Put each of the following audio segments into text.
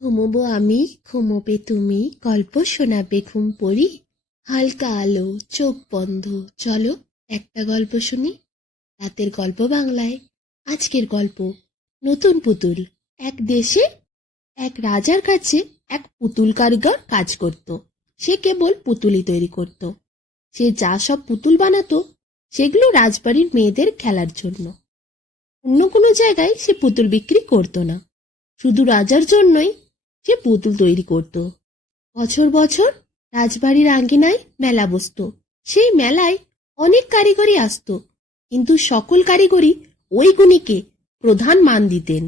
ঘুমোবো আমি, ঘুমোবে তুমি, গল্প শোনাবে ঘুম পড়ি। হালকা আলো, চোখ বন্ধ, চলো একটা গল্প শুনি। রাতের গল্প বাংলায়। আজকের গল্প নতুন পুতুল। এক দেশে এক রাজার কাছে এক পুতুল কারিগর কাজ করত। সে কেবল পুতুলই তৈরি করত। সে যা সব পুতুল বানাতো সেগুলো রাজবাড়ির মেয়েদের খেলার জন্য। অন্য কোনো জায়গায় সে পুতুল বিক্রি করতো না, শুধু রাজার জন্যই সে পুতুল তৈরি করত। বছর বছর রাজবাড়ির আঙ্গিনায় মেলা বসতো। সেই মেলায় অনেক কারিগরি আসতো, কিন্তু সকল কারিগরি ওই গুণীকে প্রধান মান দিতেন।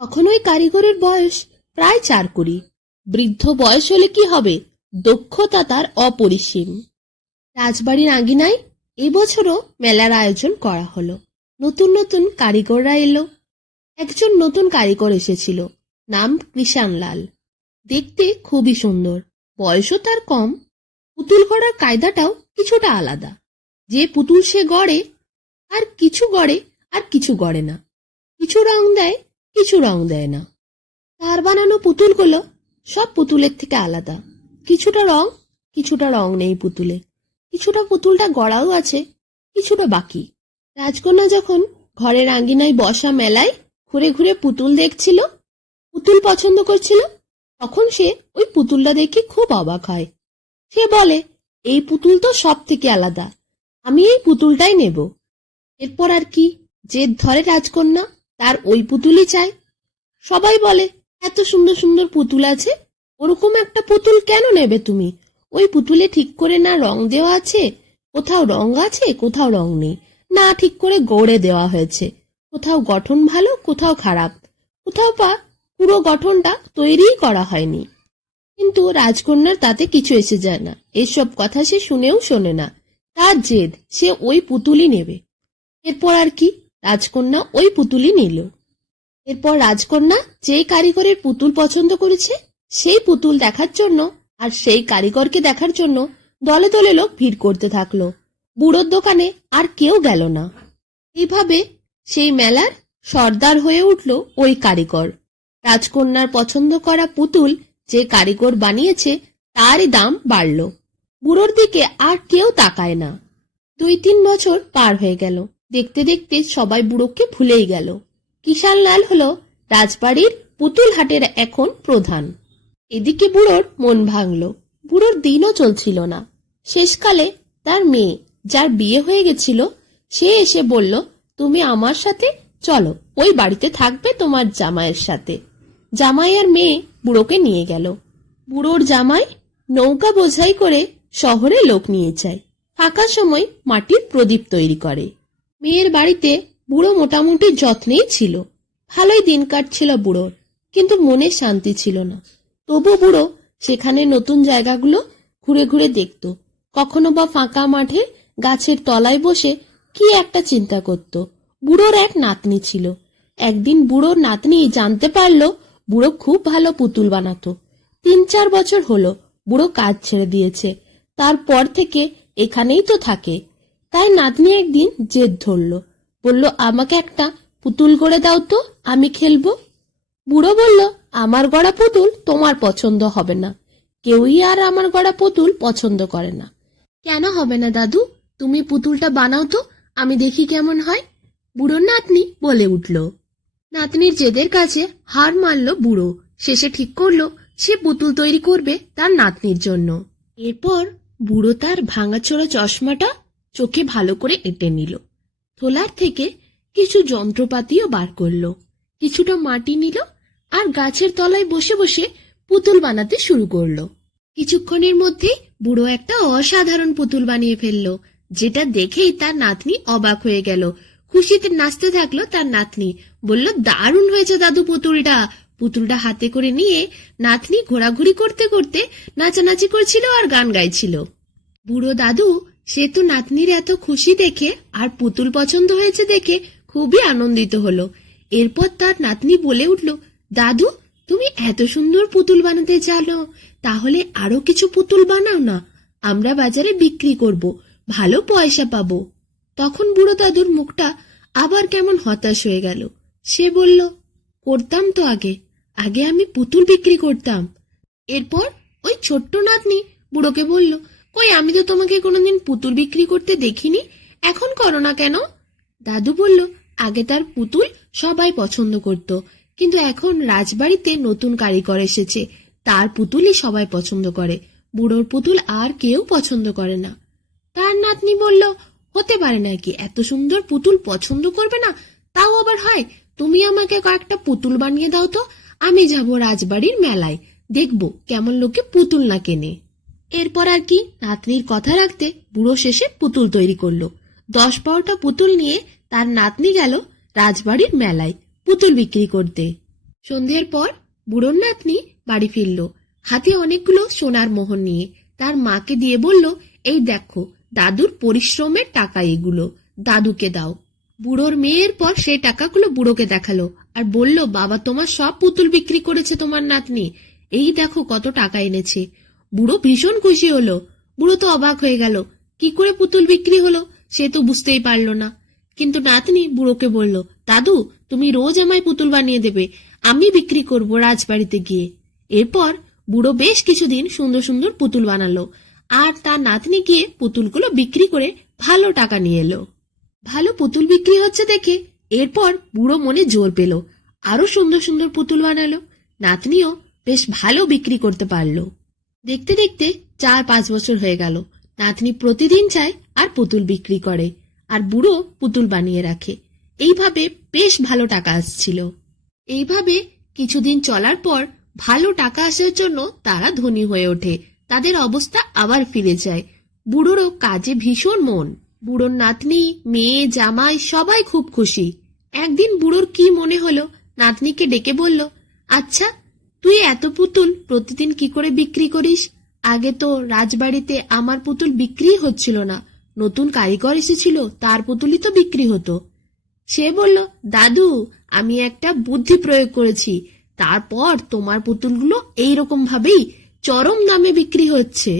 তখন ওই কারিগরের বয়স প্রায় 4 কোটি। বৃদ্ধ বয়স হলে কি হবে, দক্ষতা তার অপরিসীম। রাজবাড়ির আঙ্গিনায় এবছরও মেলার আয়োজন করা হলো। নতুন নতুন কারিগররা এলো। একজন নতুন কারিগর এসেছিল, নাম কৃষাণলাল। দেখতে খুবই সুন্দর, বয়সও তার কম। পুতুল গড়ার কায়দাটাও কিছুটা আলাদা। যে পুতুল সে গড়ে আর কিছু গড়ে আর কিছু গড়ে না, কিছু রং দেয় কিছু রং দেয় না। তার বানানো পুতুলগুলো সব পুতুলের থেকে আলাদা। কিছুটা রং নেই পুতুলে, কিছুটা পুতুলটা গড়াও আছে, কিছুটা বাকি। রাজকন্যা যখন ঘরের আঙ্গিনায় বসা মেলায় ঘুরে ঘুরে পুতুল দেখছিল, পুতুল পছন্দ করছিল, তখন সে ওই পুতুলটা দেখে খুব অবাক হয়। সে বলে, এই পুতুল তো সব থেকে আলাদা, আমি এই পুতুলটাই নেব। এরপর আর কি, জেদ ধরে রাজকন্যা, তার ওই পুতুলই চাই। সবাই বলে, এত সুন্দর সুন্দর পুতুল আছে, ওরকম একটা পুতুল কেন নেবে তুমি? ওই পুতুলে ঠিক করে না রং দেওয়া আছে, কোথাও রং আছে কোথাও রং নেই, না ঠিক করে গড়ে দেওয়া হয়েছে, কোথাও গঠন ভালো কোথাও খারাপ, কোথাও পুরো গঠনটা তৈরিই করা হয়নি। কিন্তু রাজকন্যার তাতে কিছু এসে যায় না, এসব কথা সে শুনেও শোনে না। তার জেদ, সে ওই পুতুলই নেবে। এরপর আর কি, রাজকন্যা ওই পুতুলই নিল। এরপর রাজকন্যা যেই কারিগরের পুতুল পছন্দ করেছে সেই পুতুল দেখার জন্য আর সেই কারিগরকে দেখার জন্য দলে দলে লোক ভিড় করতে থাকলো। বুড়োর দোকানে আর কেউ গেল না। এইভাবে সেই মেলার সর্দার হয়ে উঠল ওই কারিগর। রাজকন্যার পছন্দ করা পুতুল যে কারিগর বানিয়েছে তারই দাম বাড়ল। বুড়োর দিকে আর কেউ তাকায় না। 2-3 বছর পার হয়ে গেল। দেখতে দেখতে সবাই বুড়োকে ভুলেই গেল। কৃষাণলাল হলো রাজবাড়ির পুতুল হাটের এখন প্রধান। এদিকে বুড়োর মন ভাঙল। বুড়োর দিনও চলছিল না। শেষকালে তার মেয়ে, যার বিয়ে হয়ে গেছিল, সে এসে বলল, তুমি আমার সাথে চলো, ওই বাড়িতে থাকবে তোমার জামাইয়ের সাথে। জামাই আর মেয়ে বুড়োকে নিয়ে গেল। বুড়োর জামাই নৌকা বোঝাই করে শহরে লোক নিয়ে যায়, ফাঁকা সময় মাটির প্রদীপ তৈরি করে। মেয়ের বাড়িতে বুড়ো মোটামুটি যত্নেই ছিল। ভালোই দিন কাটছিল বুড়োর, কিন্তু মনে শান্তি ছিল না। তবু বুড়ো সেখানে নতুন জায়গাগুলো ঘুরে ঘুরে দেখত। কখনো বা ফাঁকা মাঠে গাছের তলায় বসে কি একটা চিন্তা করত। বুড়োর এক নাতনি ছিল। একদিন বুড়োর নাতনি জানতে পারলো বুড়ো খুব ভালো পুতুল বানাতো। 3-4 বছর হলো বুড়ো কাজ ছেড়ে দিয়েছে। তারপর থেকে এখানেই তো থাকে। তাই নাতনি একদিন জেদ ধরলো, বলল, আমাকে একটা পুতুল গড়ে দাও তো, আমি খেলবো। বুড়ো বলল, আমার গড়া পুতুল তোমার পছন্দ হবে না, কেউই আর আমার গড়া পুতুল পছন্দ করে না। কেন হবে না দাদু, তুমি পুতুলটা বানাও তো, আমি দেখি কেমন হয়। বুড়োর নাতনি বলে উঠল। নাতনির জেদের কাছে হার মানল বুড়ো। শেষে ঠিক করলো সে পুতুল তৈরি করবে তার নাতনির জন্য। এরপর বুড়ো তার ভাঙাচোরা চশমাটা চোখে ভালো করে এঁটে নিল। থোলার থেকে কিছু যন্ত্রপাতিও বার করলো, কিছুটা মাটি নিল আর গাছের তলায় বসে বসে পুতুল বানাতে শুরু করলো। কিছুক্ষণের মধ্যে বুড়ো একটা অসাধারণ পুতুল বানিয়ে ফেললো, যেটা দেখেই তার নাতনি অবাক হয়ে গেল। খুশিতে নাচতে থাকলো তার নাতনি। বলল, দারুণ হয়েছে দাদু পুতুলটা। পুতুলটা হাতে করে নিয়ে নাতনি ঘোরাঘুরি করতে করতে নাচানাচি করছিল আর গান গাইছিল। বুড়ো দাদু, সে তো নাতনির এত খুশি দেখে আর পুতুল পছন্দ হয়েছে দেখে খুবই আনন্দিত হলো। এরপর তার নাতনি বলে উঠল, দাদু, তুমি এত সুন্দর পুতুল বানাতে জানো, তাহলে আরো কিছু পুতুল বানাও না, আমরা বাজারে বিক্রি করব, ভালো পয়সা পাবো। তখন বুড়ো দাদুর মুখটা আবার কেমন হতাশ হয়ে গেল। সে বলল, করতাম তো আগে, আগে আমি পুতুল বিক্রি করতাম। এরপর ওই ছোট্ট নাতনি বুড়োকে বলল, কই আমি তো তোমাকে কোনোদিন পুতুল বিক্রি করতে দেখিনি, এখন করো না কেন? দাদু বলল, আগে তার পুতুল সবাই পছন্দ করত, কিন্তু এখন রাজবাড়িতে নতুন কারিগর এসেছে, তার পুতুলই সবাই পছন্দ করে, বুড়োর পুতুল আর কেউ পছন্দ করে না। তার নাতনি বলল, হতে পারে নাকি, এত সুন্দর পুতুল পছন্দ করবে না? তাও আবার হয়? তুমি আমাকে কয়েকটা পুতুল বানিয়ে দাও তো, আমি যাব রাজবাড়ির মেলায়, দেখবো কেমন লোকে পুতুল না কেনে। এরপর আর কি, নাতনির কথা রাখতে বুড়ো শেষে পুতুল তৈরি করলো। 10-12টা পুতুল নিয়ে তার নাতনি গেল রাজবাড়ির মেলায় পুতুল বিক্রি করতে। সন্ধ্যের পর বুড়োর নাতনি বাড়ি ফিরল, হাতে অনেকগুলো সোনার মোহর নিয়ে। তার মাকে দিয়ে বলল, এই দেখো দাদুর পরিশ্রমের টাকা, এগুলো দাদুকে দাও। বুড়োর মেয়ের পর সেই টাকাগুলো বুড়োকে দেখালো আর বলল, বাবা তোমার সব পুতুল বিক্রি করেছে তোমার নাতনি, এই দেখো কত টাকা এনেছে। বুড়ো ভীষণ খুশি হলো। বুড়ো তো অবাক হয়ে গেল, কি করে পুতুল বিক্রি হলো সে তো বুঝতেই পারল না। কিন্তু নাতনি বুড়োকে বলল, দাদু তুমি রোজ আমায় পুতুল বানিয়ে দেবে, আমি বিক্রি করব রাজবাড়িতে গিয়ে। এরপর বুড়ো বেশ কিছুদিন সুন্দর সুন্দর পুতুল বানালো, আর তার নাতনি গিয়ে পুতুলগুলো বিক্রি করে ভালো টাকা নিয়ে এলো। ভালো পুতুল বিক্রি হচ্ছে দেখে এরপর বুড়ো মনে জোর পেল, আরো সুন্দর সুন্দর পুতুল বানালো। নাতনিও বেশ ভালো বিক্রি করতে পারলো। দেখতে দেখতে 4-5 বছর হয়ে গেল। নাতনি প্রতিদিন যায় আর পুতুল বিক্রি করে, আর বুড়ো পুতুল বানিয়ে রাখে। এইভাবে বেশ ভালো টাকা আসছিল। এইভাবে কিছুদিন চলার পর ভালো টাকা আসার জন্য তারা ধনী হয়ে ওঠে, তাদের অবস্থা আবার ফিরে যায়। বুড়োরও কাজে ভীষণ মন। বুড়োর নাতনি, মেয়ে, জামাই সবাই খুব খুশি। একদিন বুড়োর কি মনে হলো, নাতনিকে ডেকে বলল, আচ্ছা তুই এত পুতুল প্রতিদিন কি করে বিক্রি করিস? আগে তো রাজবাড়িতে আমার পুতুল বিক্রি হচ্ছিল না, নতুন কারিগর এসেছিল তার পুতুলই তো বিক্রি হতো। সে বলল, দাদু আমি একটা বুদ্ধি প্রয়োগ করেছি, তারপর তোমার পুতুলগুলো এইরকম ভাবেই চরম দামে বিক্রি হচ্ছে।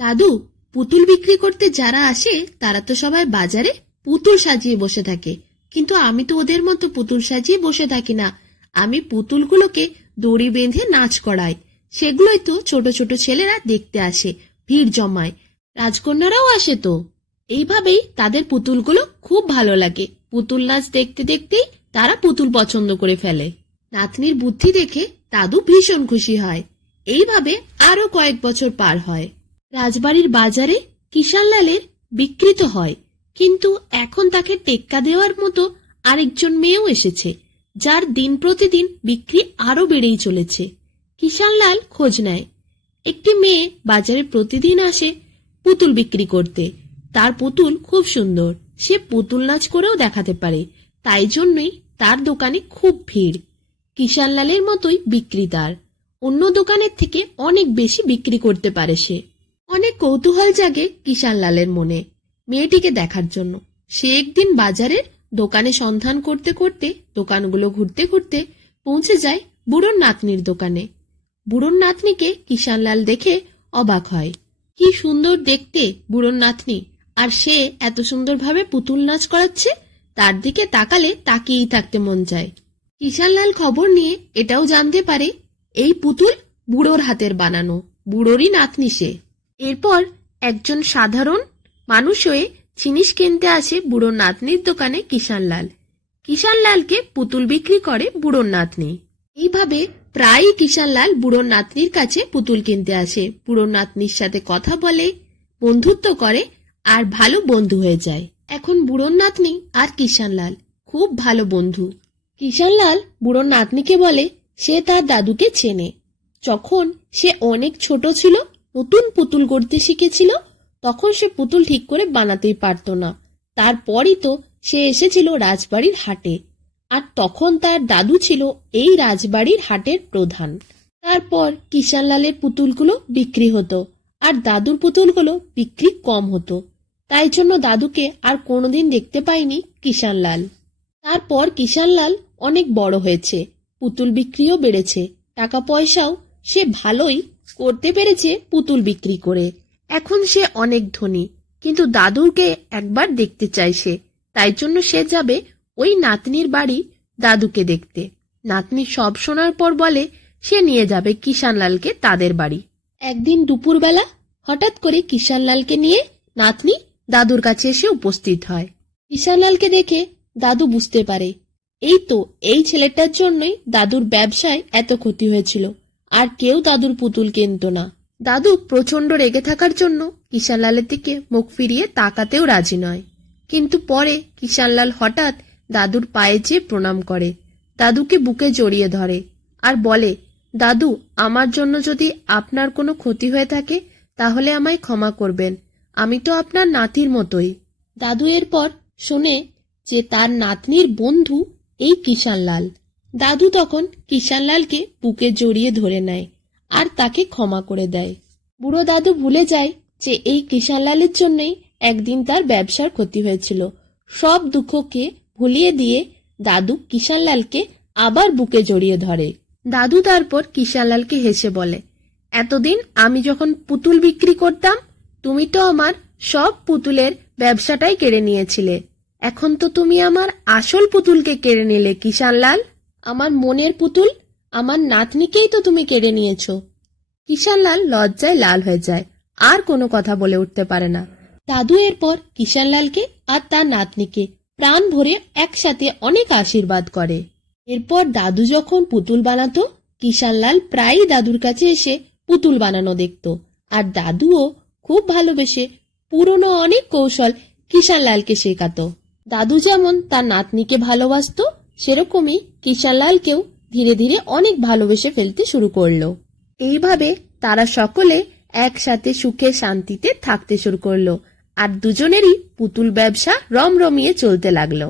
দাদু, পুতুল বিক্রি করতে যারা আসে তারা তো সবাই বাজারে পুতুল সাজিয়ে বসে থাকে, কিন্তু আমি তো ওদের মতো পুতুল সাজিয়ে বসে থাকি না, আমি পুতুলগুলোকে দড়ি বেঁধে নাচ করাই, সেগুলোই তো ছোট ছোট ছেলেরা দেখতে আসে, ভিড় জমায়, রাজকন্যারাও আসে তো। এইভাবেই তাদের পুতুলগুলো খুব ভালো লাগে, পুতুল নাচ দেখতে দেখতেই তারা পুতুল পছন্দ করে ফেলে। নাতনির বুদ্ধি দেখে দাদু ভীষণ খুশি হয়। এইভাবে আরো কয়েক বছর পার হয়। রাজবাড়ির বাজারে কিষানলালের বিকৃত হয়, কিন্তু এখন তাকে টেক্কা দেওয়ার মতো আরেকজন মেয়েও এসেছে, যার দিন প্রতিদিন বিক্রি আরো বেড়েই চলেছে। কিষানলাল খোঁজ নেয়, একটি মেয়ে বাজারে প্রতিদিন আসে পুতুল বিক্রি করতে। তার পুতুল খুব সুন্দর, সে পুতুল নাচ করেও দেখাতে পারে, তাই জন্যই তার দোকানে খুব ভিড়। কিষানলালের মতোই বিক্রি তার, অন্য দোকানের থেকে অনেক বেশি বিক্রি করতে পারে সে। অনেক কৌতূহল জাগে কিষানলালের মনে মেয়েটিকে দেখার জন্য। সে একদিন বাজারের দোকানে সন্ধান করতে করতে, দোকানগুলো ঘুরতে ঘুরতে পৌঁছে যায় বুড়োর নাতনির দোকানে। বুড়োর নাতনিকে কিষানলাল দেখে অবাক হয়। কি সুন্দর দেখতে বুড়োর নাতনি, আর সে এত সুন্দরভাবে পুতুল নাচ করাচ্ছে, তার দিকে তাকালে তাকিয়েই থাকতে মন যায়। কিষানলাল খবর নিয়ে এটাও জানতে পারে এই পুতুল বুড়োর হাতের বানানো, বুড়োরই নাতনি সে। এরপর একজন সাধারণ মানুষ হয়ে জিনিস কিনতে আসে বুড়োর নাতনির দোকানে কিষানলাল। কিষানলালকে পুতুল বিক্রি করে বুড়োর নাতনি। এইভাবে প্রায়ই কিষানলাল বুড়োর নাতনির কাছে পুতুল কিনতে আসে, বুড়োর নাতনির সাথে কথা বলে, বন্ধুত্ব করে, আর ভালো বন্ধু হয়ে যায়। এখন বুড়োর নাতনি আর কিষানলাল খুব ভালো বন্ধু। কিষানলাল বুড়োর নাতনিকে বলে সে তার দাদুকে চেনে। যখন সে অনেক ছোট ছিল, নতুন পুতুল গড়তে শিখেছিল, তখন সে পুতুল ঠিক করে বানাতেই পারত না। তারপরই তো সে এসেছিল রাজবাড়ির হাটে, আর তখন তার দাদু ছিল এই রাজবাড়ির হাটের প্রধান। তারপর কিষানলালের পুতুলগুলো বিক্রি হতো, আর দাদুর পুতুলগুলো বিক্রি কম হতো, তাই জন্য দাদুকে আর কোনোদিন দেখতে পায়নি কিষানলাল। তারপর কিষানলাল অনেক বড় হয়েছে, পুতুল বিক্রিও বেড়েছে, টাকা পয়সাও সে ভালোই করতে পেরেছে পুতুল বিক্রি করে। এখন সে অনেক ধনী, কিন্তু দাদুকে একবার দেখতে চায় সে, তাই জন্য সে যাবে ওই নাতনির বাড়ি দাদুকে দেখতে। নাতনি সব শোনার পর বলে সে নিয়ে যাবে কিষানলালকে তাদের বাড়ি। একদিন দুপুরবেলা হঠাৎ করে কিষানলালকে নিয়ে নাতনি দাদুর কাছে এসে উপস্থিত হয়। কিষানলালকে দেখে দাদু বুঝতে পারে এই ছেলেটার জন্যই দাদুর ব্যবসায় এত ক্ষতি হয়েছিল, আর কেউ দাদুর পুতুল কিনত না। দাদু প্রচন্ড রেগে থাকার জন্য কিষানলালের দিকে মুখ ফিরিয়ে তাকাতেও রাজি নয়। কিন্তু পরে কিষানলাল হঠাৎ দাদুর পায়ে যেয়ে প্রণাম করে, দাদুকে বুকে জড়িয়ে ধরে আর বলে, দাদু, আমার জন্য যদি আপনার কোনো ক্ষতি হয়ে থাকে তাহলে আমায় ক্ষমা করবেন, আমি তো আপনার নাতির মতোই। দাদু এরপর শোনে যে তার নাতনির বন্ধু এই কিষানলাল। দাদু তখন কিষানলালকে বুকে জড়িয়ে ধরে নেয় আর তাকে ক্ষমা করে দেয়। বুড়ো দাদু ভুলে যায় যে এই কিষানলালের জন্যই একদিন তার ব্যবসার ক্ষতি হয়েছিল। সব দুঃখকে ভুলিয়ে দিয়ে দাদু কিষানলালকে আবার বুকে জড়িয়ে ধরে। দাদু তারপর কিষানলালকে হেসে বলে, এতদিন আমি যখন পুতুল বিক্রি করতাম তুমি তো আমার সব পুতুলের ব্যবসাটাই কেড়ে নিয়েছিলে, এখন তো তুমি আমার আসল পুতুলকে কেড়ে নিলে কিষানলাল। আমার মনের পুতুল, আমার নাতনিকেই তো তুমি কেড়ে নিয়েছো। কিষানলাল লজ্জায় লাল হয়ে যায়, আর কোনো কথা বলে উঠতে পারে না। দাদু এরপর কিষানলালকে আর তার নাতনিকে প্রাণ ভরে একসাথে অনেক আশীর্বাদ করে। এরপর দাদু যখন পুতুল বানাতো কিষানলাল প্রায়ই দাদুর কাছে এসে পুতুল বানানো দেখতো, আর দাদুও খুব ভালোবেসে পুরনো অনেক কৌশল কিষানলালকে শেখাতো। দাদু যেমন তার নাতনিকে ভালোবাসতো সেরকমই কিষানলালকেও ধীরে ধীরে অনেক ভালোবেসে ফেলতে শুরু করলো। এইভাবে তারা সকলে একসাথে সুখে শান্তিতে থাকতে শুরু করলো, আর দুজনেরই পুতুল ব্যবসা রমরমিয়ে চলতে লাগলো।